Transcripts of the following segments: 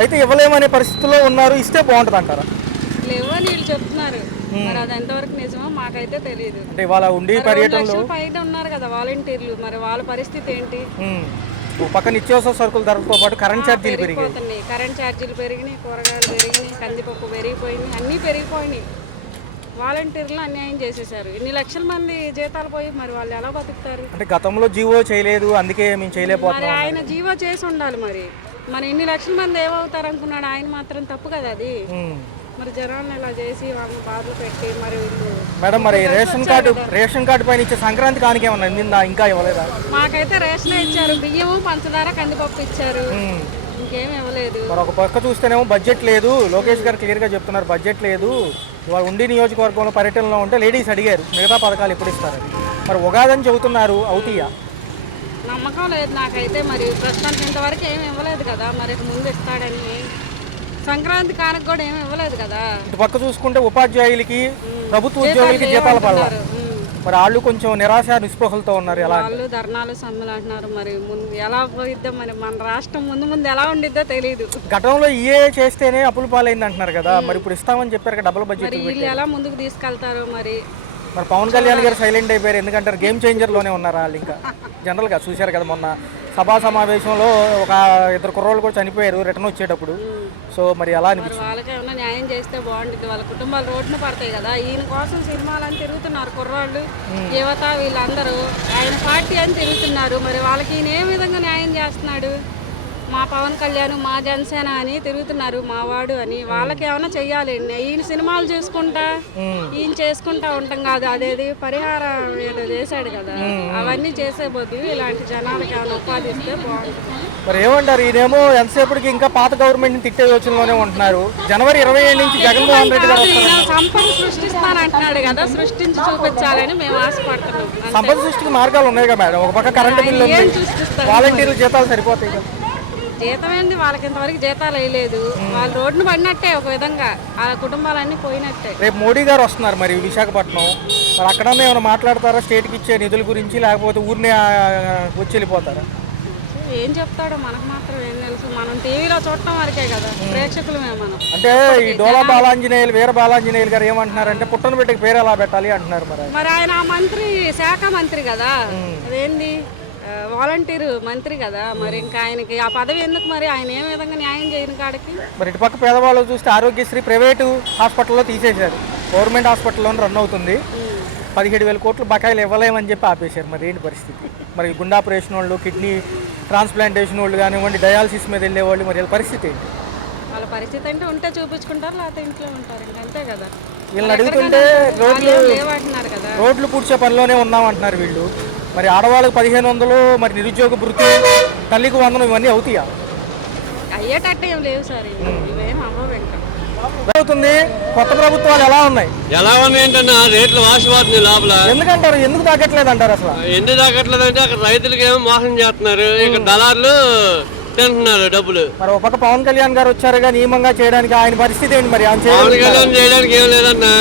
అయితే ఇవ్వలేమనే పరిస్థితిలో ఉన్నారు, ఇస్తే బాగుంటుంది అంటారా? లేవని వీళ్ళు చెప్తున్నారు, మరి అది ఎంతవరకు నిజమో మాకైతే తెలియదు. అంటే ఇవాళ ఉండి పర్యటనలో పైన ఉన్నారు కదా వాలంటీర్లు, మరి వాళ్ళ పరిస్థితి ఏంటి? ఒక పక్క నిత్యావసర సరుకుల ధరలతో పాటు కరెంట్ ఛార్జీలు పెరిగిపోతున్నాయి, కరెంట్ ఛార్జీలు పెరిగినాయి, కూరగాయలు పెరిగినాయి, కందిపప్పు పెరిగిపోయినాయి, అన్నీ పెరిగిపోయినాయి. వాలంటీర్లు అన్యాయం చేసేసారు. ఇన్ని లక్షల మంది జీతాలు పోయి మరి వాళ్ళు ఎలా బతుకుతారు? అంటే గతంలో జీవో చేయలేదు, అందుకే మేము చేయలేకపోతున్నాం. మరి ఆయన జీవో చేసి ఉండాలి. మరి ఇన్ని లక్షల మంది ఏమవుతారు అనుకున్నాడు ఆయన, మాత్రం తప్పు కదా అది. మరి జనాలను ఇలా చేసి వాళ్ళని బాధలు పెట్టి మరి మేడం, మరి రేషన్ కార్డు పైన ఇచ్చే సంక్రాంతి కానుక ఏమన్నా ఇంకా ఇవ్వలేదా? మాకైతే రేషన్ ఇచ్చారు, బియ్యము పంచదార కందిపప్పు ఇచ్చారు, ఇంకేం ఇవ్వలేదు. మరి ఒక పక్క చూస్తేనేమో బడ్జెట్ లేదు, లోకేష్ గారు క్లియర్గా చెప్తున్నారు బడ్జెట్ లేదు. ఇవాళ ఉండి నియోజకవర్గంలో పర్యటనలో ఉంటే లేడీస్ అడిగారు మిగతా పథకాలు ఎప్పుడు ఇస్తారని. మరి ఉగాదని చెబుతున్నారు, అవుతాయా? నమ్మకం లేదు నాకైతే. మరి ప్రస్తుతానికి ఇంతవరకు ఏమి ఇవ్వలేదు కదా, మరి ముందు ఇస్తాడని. సంక్రాంతి కానుక కూడా ఏమి ఇవ్వలేదు కదా. ఇటు పక్క చూసుకుంటే ఉపాధ్యాయులకి, ప్రభుత్వ ఉద్యోగులకి జీతాల పడాలి. మరి వాళ్ళు కొంచెం నిరాశ నిస్పృహలతో ఉన్నారు. ఎలా వాళ్ళు ధర్నాలు సమ్మెలు అంటున్నారు. మరి ముందు ఎలా పోయిద్దో, మరి మన రాష్ట్రం ముందు ఎలా ఉండిద్దో తెలియదు. గతంలో ఏ చేస్తేనే అప్పుల పాలైంది అంటున్నారు కదా, మరి ఇప్పుడు ఇస్తామని చెప్పారు డబుల్ బడ్జెట్. వీళ్ళు ఎలా ముందుకు తీసుకెళ్తారు మరి? పవన్ కళ్యాణ్ గారు సైలెంట్ అయిపోయారు, ఎందుకంటారు గేమ్ చేంజర్లోనే ఉన్నారు వాళ్ళు. ఇంకా జనరల్గా చూశారు కదా, మొన్న సభా సమావేశంలో ఒక 2 కుర్రోళ్ళు కూడా చనిపోయారు రిటర్న్ వచ్చేటప్పుడు. సో మరి ఎలా అనిపిస్తుంది? వాళ్ళకి ఏమన్నా న్యాయం చేస్తే బాగుంటుంది. వాళ్ళ కుటుంబాలు రోడ్డున పడతాయి కదా. ఈయన కోసం సినిమాలని తిరుగుతున్నారు కుర్రాళ్ళు, యువత, వీళ్ళందరూ ఆయన పార్టీ అని తిరుగుతున్నారు. మరి వాళ్ళకి ఈయన ఏ విధంగా న్యాయం చేస్తున్నాడు? మా పవన్ కళ్యాణ్, మా జనసేన అని తిరుగుతున్నారు, మా వాడు అని. వాళ్ళకి ఏమైనా చెయ్యాలి. ఈయన సినిమాలు చూసుకుంటా ఈయన చేసుకుంటా ఉంటాం కాదు, అదేది పరిహారం ఏదో చేశాడు కదా, అవన్నీ చేసే బదులు ఇలాంటి జనాలకి ఏమైనా ఉపాధి ఇస్తే బాగుంటుంది. మరి ఏమంటారు? ఈయనేమో ఎంతసేపటికి ఇంకా పాత గవర్నమెంట్ తిట్టే యోచనలోనే ఉంటున్నారు. జనవరి 27 నుంచి జగన్మోహన్ రెడ్డి గారు సంపద సృష్టిస్తానంటున్నాడు కదా, సృష్టించి చూపించాలని మేము ఆశపడుతున్నాం. సంపద సృష్టికి మార్గాలు ఉన్నాయి కదా మేడం. ఒక పక్క కరెంటు బిల్లు ఉంది, వాలంటీర్ల జీతాలు సరిపోతాయి కదా. జీతం ఏంది వాళ్ళకి? ఇంతవరకు జీతాలు వేయలేదు. వాళ్ళు రోడ్డును పడినట్టే, ఒక విధంగా ఆ కుటుంబాలన్నీ పోయినట్టే. రేపు మోడీ గారు వస్తున్నారు మరి విశాఖపట్నం, మరి అక్కడ ఏమైనా మాట్లాడతారా స్టేట్కి ఇచ్చే నిధుల గురించి, లేకపోతే ఊరిని వచ్చి వెళ్ళిపోతారా? ఏం చెప్తాడో మనకు మాత్రం ఏం తెలుసు. మనం టీవీలో చూడటం వరకే కదా, ప్రేక్షకులమే మనం. అంటే ఈ డోలా బాలాంజనేయులు, వీర బాలాంజనేయులు గారు ఏమంటున్నారంటే పుట్టన బిడ్డకి పేరు ఎలా పెట్టాలి అంటున్నారు. మరి ఆయన శాఖ మంత్రి కదా, అదేంది వాలంటీర్ మంత్రి కదా, మరి ఇంకా ఆయనకి ఆ పదవి ఎందుకు? మరి ఆయన ఏ విధంగా న్యాయం చేయని కాడికి. మరి ఇటు పక్క పేదవాళ్ళు చూస్తే ఆరోగ్యశ్రీ ప్రైవేటు హాస్పిటల్లో తీసేశారు, గవర్నమెంట్ హాస్పిటల్లోనే రన్ అవుతుంది. 17,000 కోట్లు బకాయిలు ఇవ్వలేమని చెప్పి ఆపేశారు. మరి ఏంటి పరిస్థితి? మరి గుండె ఆపరేషన్ వాళ్ళు, కిడ్నీ ట్రాన్స్ప్లాంటేషన్ వాళ్ళు కానివ్వండి, డయాలసిస్ మీద వెళ్ళేవాళ్ళు, మరి వాళ్ళ పరిస్థితి ఏంటి? వాళ్ళ పరిస్థితి అంటే ఉంటే చూపించుకుంటారు, లేకపోతే ఇంట్లో ఉంటారు, ఇంకంతే కదా. వీళ్ళని అడుగుతుంటే రోడ్లు పూడ్చే పనిలోనే ఉన్నామంటున్నారు వీళ్ళు. మరి ఆడవాళ్ళకి 1500, మరి నిరుద్యోగ భృతి, తల్లికి 100, ఇవన్నీ అవుతాయా? అయ్యేటట్టు ఏం లేవు సార్, ఇవేం అవ్వవు. అవుతుంది. కొత్త ప్రభుత్వాలు ఎలా ఉన్నాయి? ఎలా ఉన్నాయి ఏంటన్నా రేట్లు వాసిపోతుంది లోపల. ఎందుకంటారు? ఎందుకు తగ్గట్లేదు అంటారు? అసలు ఎందుకు తగ్గట్లేదు అంటే అక్కడ రైతులకి ఏమో మోసం చేస్తున్నారు, ఇక్కడ దళారులు తింటున్నారు డబ్బులు. మరి ఒక పక్క పవన్ కళ్యాణ్ గారు వచ్చారుగా నియమంగా చేయడానికి, ఆయన పరిస్థితి ఏంటి? మరి పవన్ కళ్యాణ్ చేయడానికి ఏం లేదన్నా,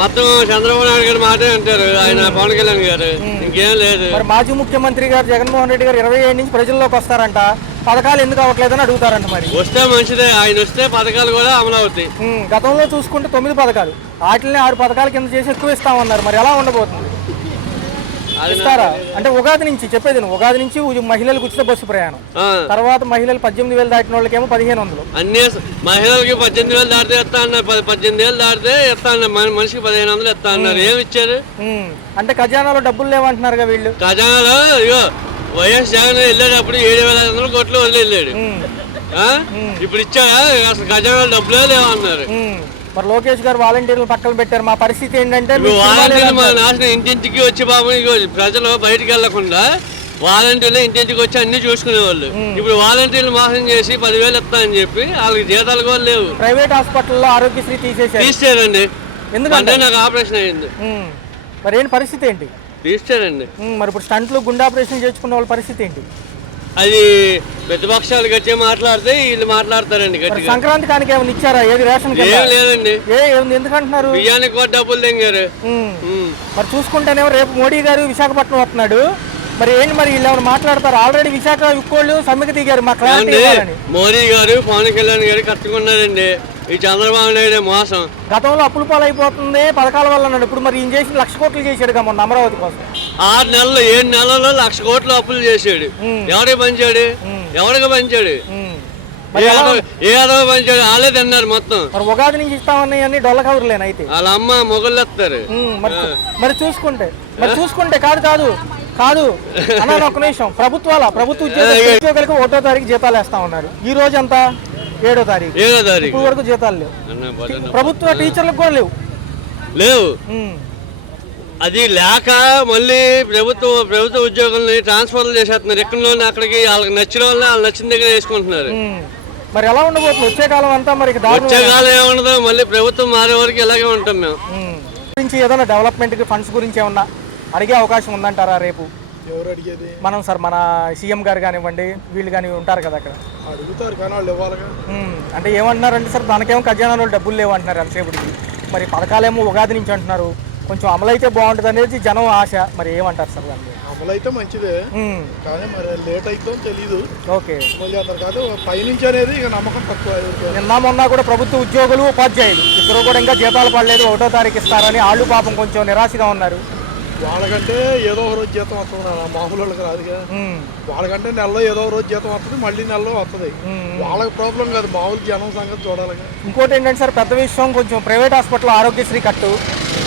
మొత్తం చంద్రబాబు నాయుడు గారు మాటే అంటారు ఆయన పవన్ కళ్యాణ్ గారు, ఇంకేం లేదు. మరి మాజీ ముఖ్యమంత్రి గారు జగన్మోహన్ రెడ్డి గారు 27 నుంచి ప్రజల్లోకి వస్తారంట, పథకాలు ఎందుకు అవ్వట్లేదని అడుగుతారంట. మరి వస్తే మంచిదే, ఆయన వస్తే పథకాలు కూడా అమలు అవుతాయి. గతంలో చూసుకుంటే 9 పథకాలు, వాటిని 6 పథకాల కింద చేసి ఎక్కువ ఇస్తామన్నారు. మరి ఎలా ఉండబోతుంది? ఇస్తారా? అంటే ఉగాది నుంచి చెప్పేది, ఉగాది నుంచి మహిళలకు ఉచిత బస్సు ప్రయాణం, తర్వాత మహిళలు 18,000 దాటిన వాళ్ళకేమో 1500. అన్ని మహిళలకి 18,000 దాటితే ఇస్తా అన్నారు, 18,000 దాటితే ఇస్తా అన్నారు, మనిషికి 1500 ఇస్తా అన్నారు. ఏమి ఇచ్చారు? అంటే ఖజానాలో డబ్బులు లేవంటున్నారు వీళ్ళు. ఖజానాలో ఇగో వైఎస్ జగన్ వెళ్ళేటప్పుడు 7,500 కోట్లు వదిలి వెళ్ళాడు. ఇప్పుడు ఇచ్చారా? అసలు ఖజానాలో డబ్బులే లేవన్నారు. మరి లోకేష్ గారు వాలంటీర్లు పక్కన పెట్టారు. మా పరిస్థితి ఏంటంటే వాలంటీర్లు మన నాశనం ఇంటింటికి వచ్చి బాబు ప్రజలు బయటికి వెళ్లకుండా వాలంటీర్లు ఇంటింటికి వచ్చి అన్ని చూసుకునేవాళ్ళు. ఇప్పుడు వాలంటీర్లు మోసం చేసి 10,000 ఇస్తానని చెప్పి వాళ్ళకి జీతాలు కూడా లేవు. ప్రైవేట్ హాస్పిటల్లో ఆరోగ్యశ్రీ తీసేరండి, ఎందుకంటే నాకు ఆపరేషన్ అయ్యింది. మరి ఏంటి పరిస్థితి ఏంటి? తీసేరండి. మరి ఇప్పుడు స్టంట్లు, గుండె ఆపరేషన్ చేసుకున్న వాళ్ళ పరిస్థితి ఏంటి? అది ప్రతిపక్షాలు గట్టిగా మాట్లాడితే వీళ్ళు మాట్లాడతారండి గట్టిగా. సంక్రాంతి కానికి ఏమైనా ఇచ్చారా? ఏది రేషన్ లేదండి. ఎందుకంటున్నారు? బియ్యానికి కూడా డబ్బులు తెంగారు. మరి చూసుకుంటేనేమో రేపు మోడీ గారు విశాఖపట్నం వస్తున్నాడు, మరి ఏంటి మరి వీళ్ళు ఏమైనా మాట్లాడతారు? ఆల్రెడీ విశాఖ ఉక్కోళ్ళు సమ్మెకి దిగారు మా క్లారిటీ ఏమండి, ఇవ్వాలని. మోదీ గారు పవన్ కళ్యాణ్ గారు కట్టుకున్నారండి. ఈ చంద్రబాబు నాయుడు మోసం. గతంలో అప్పుల పాలైపోతుంది పథకాల వల్ల అన్నాడు. ఇప్పుడు మరి ఈయన చేసి 1,00,000 కోట్లు చేశాడు మొన్న అమరావతి కోసం. 6 నెలలు 7 నెలల్లో 1,00,000 కోట్లు అప్పులు చేశాడు. ఎవరికి పంచాడు? ఎవరికి పంచాడు? ఏ అదవ పంచాడు? వాళ్ళే తిన్నారు మొత్తం. మరి ఉగాది నుంచి ఇస్తామని అన్ని డొల్ల కవర్లేను అయితే వాళ్ళ అమ్మ మొగళ్ళు ఎత్తారు. మరి చూసుకుంటే కాదు అన్న ఒక నిమిషం. ప్రభుత్వ ఉద్యోగులకు 1వ తారీఖు జీతాలు వేస్తా ఉన్నారు. ఈ రోజు అంతా 7వ తారీఖు. ఇప్పుడు వరకు జీతాలు లేవు. ప్రభుత్వ టీచర్లకు కూడా లేవు. అది లేక మళ్ళీ ప్రభుత్వ ఉద్యోగుల్ని ట్రాన్స్ఫర్లు చేసేస్తున్నారు. ఎక్కడిలోనే అక్కడికి వాళ్ళకి నచ్చిన వాళ్ళని వాళ్ళు నచ్చిన దగ్గర వేసుకుంటున్నారు. మరి ఎలా ఉండబోతుంది వచ్చే కాలం అంతా? మరి వచ్చే కాలం ఏముండదు, మళ్ళీ ప్రభుత్వం మారే వరకు ఇలాగే ఉంటాం మేము. గురించి ఏదైనా డెవలప్మెంట్ ఫండ్స్ గురించి ఏమన్నా అడిగే అవకాశం ఉందంటారా రేపు? ఎవరు అడిగేది? మనం సార్ మన సీఎం గారు కానివ్వండి, వీళ్ళు కానీ ఉంటారు కదా అక్కడ, అడుగుతారు కానీ వాళ్ళు ఇవ్వాలిగా. అంటే ఏమంటున్నారంటే సార్ దానికేమో ఖజానాలో డబ్బులు లేవు అంటున్నారు ఎంతసేపటికి. మరి పథకాలేమో ఉగాది నుంచి అంటున్నారు. కొంచెం అమలు అయితే బాగుంటుంది అనేది జనం ఆశ. మరి ఏమంటారు సార్ దాన్ని? అమలు అయితే మంచిదే కానీ మరి లేట్ అవుతుందో తెలీదు. ఓకే, మళ్ళీ అందరు కాదు పైనుంచి అనేది ఇక నమ్మకం తక్కువ. నిన్న మొన్న కూడా ప్రభుత్వ ఉద్యోగులు ఉపాధ్యాయులు ఇద్దరు కూడా ఇంకా జీతాలు పడలేదు, 1వ తారీఖు ఇస్తారని వాళ్ళు పాపం కొంచెం నిరాశగా ఉన్నారు. వాళ్ళకంటే ఏదో ఒక రోజు జీతం వస్తుంది, మామూలు వాళ్ళకి రాదుగా. వాళ్ళకంటే నెలలో ఏదో ఒక రోజు జీతం వస్తుంది, మళ్ళీ నెలలో వస్తుంది. వాళ్ళకి ప్రాబ్లం కాదు, మామూలు జనం సంగతి చూడాలిగా. ఇంకోటి ఏంటంటే సార్ పెద్ద విషయం, కొంచెం ప్రైవేట్ హాస్పిటల్ ఆరోగ్యశ్రీ కట్టు.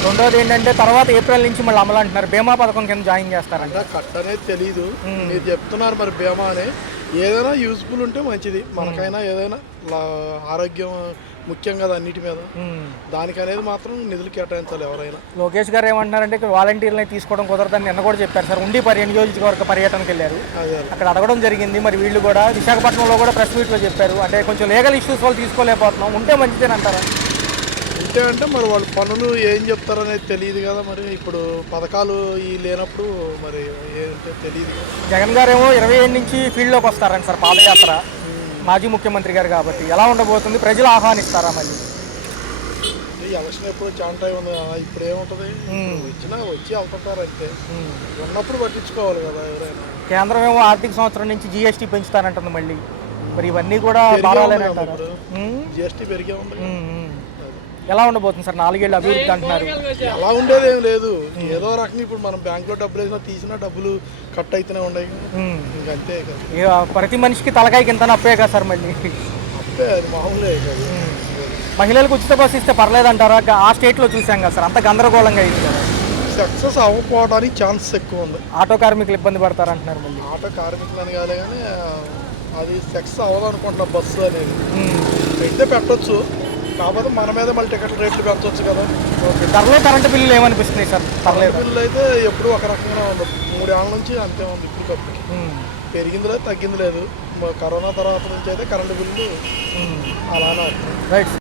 రెండోది ఏంటంటే తర్వాత ఏప్రిల్ నుంచి మళ్ళీ అమలు అంటున్నారు. బీమా పథకం కింద జాయిన్ చేస్తారంట. కట్ అనేది తెలీదు, మీరు చెప్తున్నారు మరి బీమా అని. ఏదైనా యూజ్ఫుల్ ఉంటే మంచిది మనకైనా. ఏదైనా ఆరోగ్యం ముఖ్యం కదా అన్నిటి మీద. దానికి అనేది మాత్రం నిధులు కేటాయించాలి ఎవరైనా. లోకేష్ గారు ఏమంటున్నారంటే వాలంటీర్లని తీసుకోవడం కుదరదని నిన్న కూడా చెప్పారు సార్. ఉండి నియోజకవర్గ పర్యటనకి వెళ్ళారు, అక్కడ అడగడం జరిగింది. మరి వీళ్ళు కూడా విశాఖపట్నంలో కూడా ప్రెస్ మీట్లో చెప్పారు. అంటే కొంచెం లీగల్ ఇష్యూస్ వాళ్ళు తీసుకోలేకపోతున్నాం, ఉంటే మంచిదేనంటారా? ఉంటే అంటే మరి వాళ్ళు పనులు ఏం చెప్తారనేది తెలియదు కదా. మరి ఇప్పుడు పథకాలు ఈ లేనప్పుడు మరి ఏంటంటే తెలియదు. జగన్ గారు ఏమో 27 నుంచి ఫీల్డ్లోకి వస్తారంట సార్, పాదయాత్ర. మాజీ ముఖ్యమంత్రి గారు కాబట్టి ఎలా ఉండబోతుంది? ప్రజలు ఆహ్వానిస్తారా మళ్ళీ? ఈ ఎలక్షన్ ఎప్పుడు చాలా టైం ఉంది కదా, ఇప్పుడు ఏముంటుంది? వచ్చినా వచ్చి అవుతుంటారు అంతే. ఉన్నప్పుడు పట్టించుకోవాలి కదా ఎవరైనా. కేంద్రం ఏమో ఆర్థిక సంవత్సరం నుంచి జీఎస్టీ పెంచుతానంటుంది మళ్ళీ. మరి ఇవన్నీ కూడా బాగాలేనంటారు. జిఎస్టీ పెరిగే ఉంది. ఎలా ఉండబోతుంది సార్? 4 ఏళ్ళు అభివృద్ధి అంటున్నారు. ఎలా ఉండేది ఏం లేదు, ఏదో రకంగా ఇప్పుడు మనం బ్యాంకులో డబ్బులు వేసినా తీసినా డబ్బులు కట్ అయితేనే ఉన్నాయి. ఇంకంతే కదా, ప్రతి మనిషికి తలకాయకి ఇంత అప్పే కదా సార్ మళ్ళీ. అప్పే, అది మామూలే కదా. మహిళలకు ఉచిత బస్సు ఇస్తే పర్లేదంటారా? ఆ స్టేట్లో చూసాం కదా సార్, అంత గందరగోళంగా అయింది కదా. సక్సెస్ అవ్వకపోవడానికి ఛాన్స్ ఎక్కువ ఉంది. ఆటో కార్మికులు ఇబ్బంది పడతారు అంటున్నారు మళ్ళీ. ఆటో కార్మికులని కాదు కానీ అది సక్సెస్ అవ్వదు అనుకుంటున్నా బస్సు అనేది. అయితే పెట్టొచ్చు, కాకపోతే మన మీద మళ్ళీ టికెట్ రేట్లు పెంచవచ్చు కదా. ధరలో కరెంటు బిల్లులు ఏమనిపిస్తున్నాయి సార్? పర్లేదు. బిల్లు అయితే ఎప్పుడు ఒక రకంగా ఉంది, 3 ఏళ్ళ నుంచి అంతే ఉంది. ఇప్పటికప్పటికి పెరిగింది లేదు తగ్గింది లేదు. కరోనా తర్వాత నుంచి అయితే కరెంటు బిల్లు అలానే. రైట్.